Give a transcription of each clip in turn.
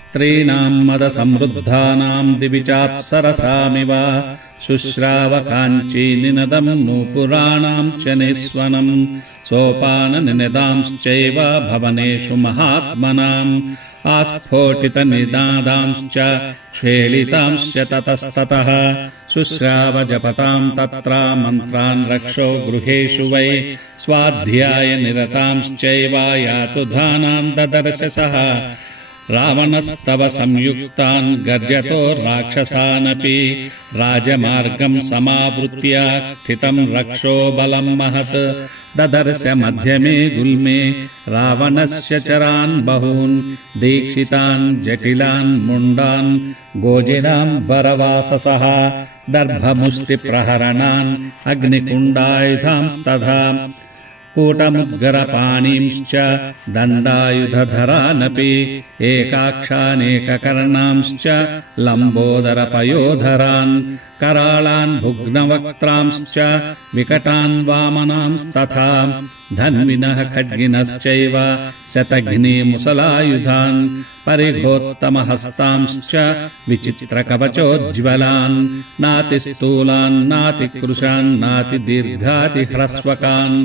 స్త్రీణాం మద సంవృద్ధానాం దివి చాప్సరసామివ శుశ్రావకాంచీ నినదం నూపురాణాం చ నిస్వనం సోపాన నినదాంశ్చైవ భవనేషు మహాత్మనాం ఆస్ఫోటిత నినాదాంశ్చ క్షేళితాంశ్చ తతస్తతః శుశ్రావ జపతాం తత్ర మంత్రాన్ రక్షో గృహేషు వై స్వాధ్యాయ నిరతాంశ్చైవ యాతు ధానాం దదర్శ సః రావణస్తవ సంయుక్తాన్ గర్జతో రాక్షసానపి రాజమార్గం సమావృత్య స్థితం రక్షో బలం మహత్ దదర్శ మధ్యమే గుల్మే రావణస్య చరాన్ బహూన్ దీక్షితాన్ జటిలాన్ ముండాన్ గోజిరాం వరవాససః దర్భముష్టి ప్రహరణాన్ అగ్నికుండాయుధాంస్తథా కూటముద్గరపాణీంశ్చ దండాయుధధరానపి ఏకాక్షానేకకర్ణాంశ్చ లంబోదరపయోధరాన్ कराळान् भुग्नवक्त्रांश्च विकटान् वामनांस्तथा धन्विनः खड्गिनश्चैव शतघ्नीमुसलायुधान् परिघोत्तमहस्तांश्च विचित्रकवचोज्ज्वलान् नातिस्थूलान् नातिकृशान् नातिदीर्घातिह्रस्वकान्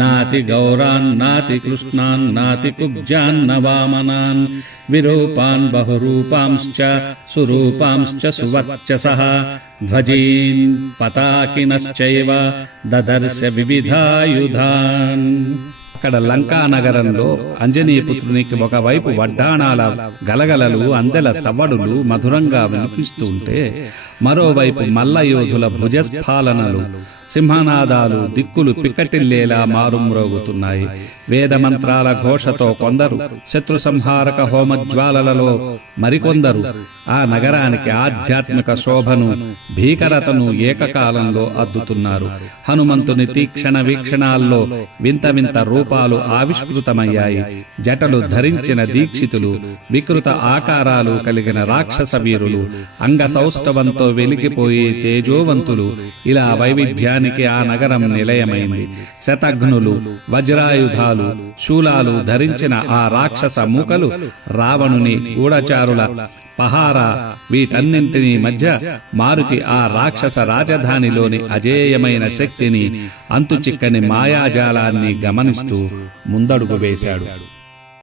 नातिगौरान् नातिकृष्णान् नातिकुब्जान् न वामनान् विरूपान् बहुरूपांश्च सुरूपांश्च सुवर्चसः ధ్వజీన్ పతాకినశ్చైవ దదర్శ వివిధాయుధాన్. అక్కడ లంకా నగరంలో అంజనీపుత్రునికి ఒకవైపు వడ్డాణాల గలగలలు అందెల సవ్వడులు మధురంగా వినిపిస్తూ ఉంటే మరోవైపు మల్లయోధుల భుజస్ఫాలనలు సింహనాదాలు దిక్కులు పిక్కటిల్లేలా మారుమ్రోగుతున్నాయి. వేదమంత్రాల ఘోషతో కొందరు, శత్రు సంహారక హోమజ్వాలలలో మరికొందరు ఆ నగరానికి ఆధ్యాత్మిక శోభను భీకరతను ఏకకాలంలో అద్దుతున్నారు. హనుమంతుని తీక్షణ వీక్షణాల్లో వింత వింత రూపాలు ఆవిష్కృతమయ్యాయి. జటలు ధరించిన దీక్షితులు, వికృత ఆకారాలు కలిగిన రాక్షస వీరులు, అంగ సౌష్ఠవంతో వెలిగిపోయే తేజోవంతులు, ఇలా వైవిధ్యానికి ఆ నగరం నిలయమైంది. శతఘ్నులు, వజ్రాయుధాలు, శూలాలు ధరించిన ఆ రాక్షస మూకలు, రావణుని గూఢచారుల పహార, వీటన్నింటినీ మధ్య మారుతి ఆ రాక్షస రాజధానిలోని అజేయమైన శక్తిని, అంతుచిక్కని మాయాజాలాన్ని గమనిస్తూ ముందడుగు వేశాడు.